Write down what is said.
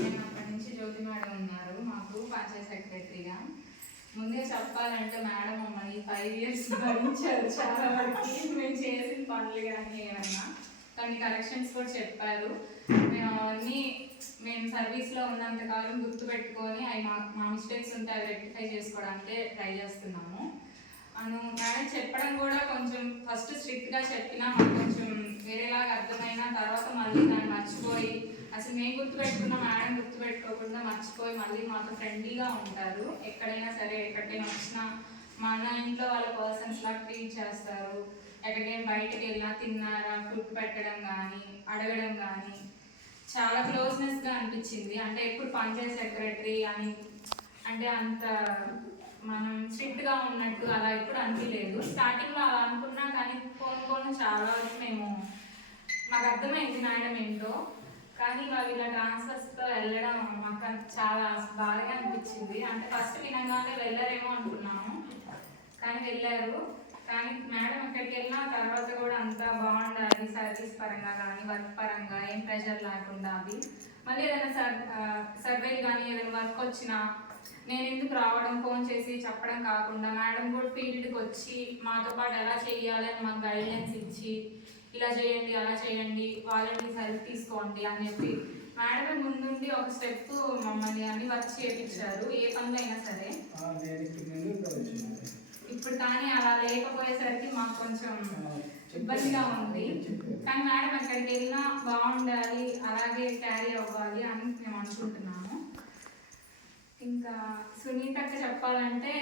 నేను అప్పటి నుంచి జ్యోతి మేడం ఉన్నారు. మాకు పంచాయత్ సెక్రటరీగా. ముందే చెప్పాలంటే మేడం మమ్మల్ని ఫైవ్ ఇయర్స్ భరించారు చాలా వరకు. మేము చేసిన పనులు కానీ ఏమన్నా. కొన్ని కరెక్షన్స్ కూడా చెప్పారు. మేము అవన్నీ మేము సర్వీస్లో ఉన్నంత కాలం గుర్తుపెట్టుకొని అవి మా మా మిస్టేక్స్ ఉంటే అవి రెక్టిఫై చేసుకోవడానికి ట్రై చేస్తున్నాము. అను మేడం చెప్పడం కూడా కొంచెం ఫస్ట్ స్ట్రిక్ట్గా చెప్పినా మాకు కొంచెం వేరేలాగా అర్థమైనా తర్వాత మళ్ళీ దాన్ని మర్చిపోయి అసలు మేము గుర్తుపెట్టుకున్న మేడం గుర్తుపెట్టుకోకుండా మర్చిపోయి మళ్ళీ మాతో ఫ్రెండ్లీగా ఉంటారు. ఎక్కడైనా సరే ఎక్కడికైనా వచ్చినా మన ఇంట్లో వాళ్ళ పర్సన్స్ లా ట్రీట్ చేస్తారు. ఎక్కడికైనా బయటకు వెళ్ళినా తిన్నారా ఫుడ్ పెట్టడం కానీ అడగడం కానీ చాలా క్లోజ్నెస్గా అనిపించింది. అంటే ఎప్పుడు పనిచేసే సెక్రటరీ అని అంటే అంత మనం స్ట్రిక్ట్గా ఉన్నట్టు అలా ఎప్పుడు అనిపించలేదు. స్టార్టింగ్లో అలా అనుకున్నా కానీ ఫోన్ ఫోన్ చాలా వరకు మేము మాకు అర్థమైంది మేడం ఏంటో. కానీ వాళ్ళు ఇలా ట్రాన్స్ఫర్స్తో వెళ్ళడం మాకు చాలా బాగా అనిపించింది. అంటే ఫస్ట్ వినగానే వెళ్ళరేమో అనుకున్నాము. కానీ వెళ్ళారు. కానీ మేడం ఎక్కడికి వెళ్ళినా తర్వాత కూడా అంతా బాగుండాలి సర్వీస్ పరంగా కానీ వర్క్ పరంగా ఏం ప్రెషర్ లేకుండా అది. మళ్ళీ ఏదైనా సర్ సర్వేలు కానీ ఏదైనా వర్క్ వచ్చినా నేను ఎందుకు రావడం ఫోన్ చేసి చెప్పడం కాకుండా మేడం కూడా ఫీల్డ్కి వచ్చి మాతో పాటు ఎలా చేయాలి అని మాకు గైడ్లైన్స్ ఇచ్చి ఇలా చేయండి అలా చేయండి వాలంటీర్స్ హెల్ప్ తీసుకోండి అని చెప్పి మేడమే ముందుండి ఒక స్టెప్ మమ్మల్ని అన్ని వర్క్ చేయించారు ఏ పనులు అయినా సరే. ఇప్పుడు కానీ అలా లేకపోయేసరికి మాకు కొంచెం. ఇబ్బందిగా ఉంది. కానీ మేడం ఎక్కడికి వెళ్ళినా బాగుండాలి అలాగే క్యారీ అవ్వాలి అని మేము అనుకుంటున్నాము ఇంకా సునీతకి చెప్పాలంటే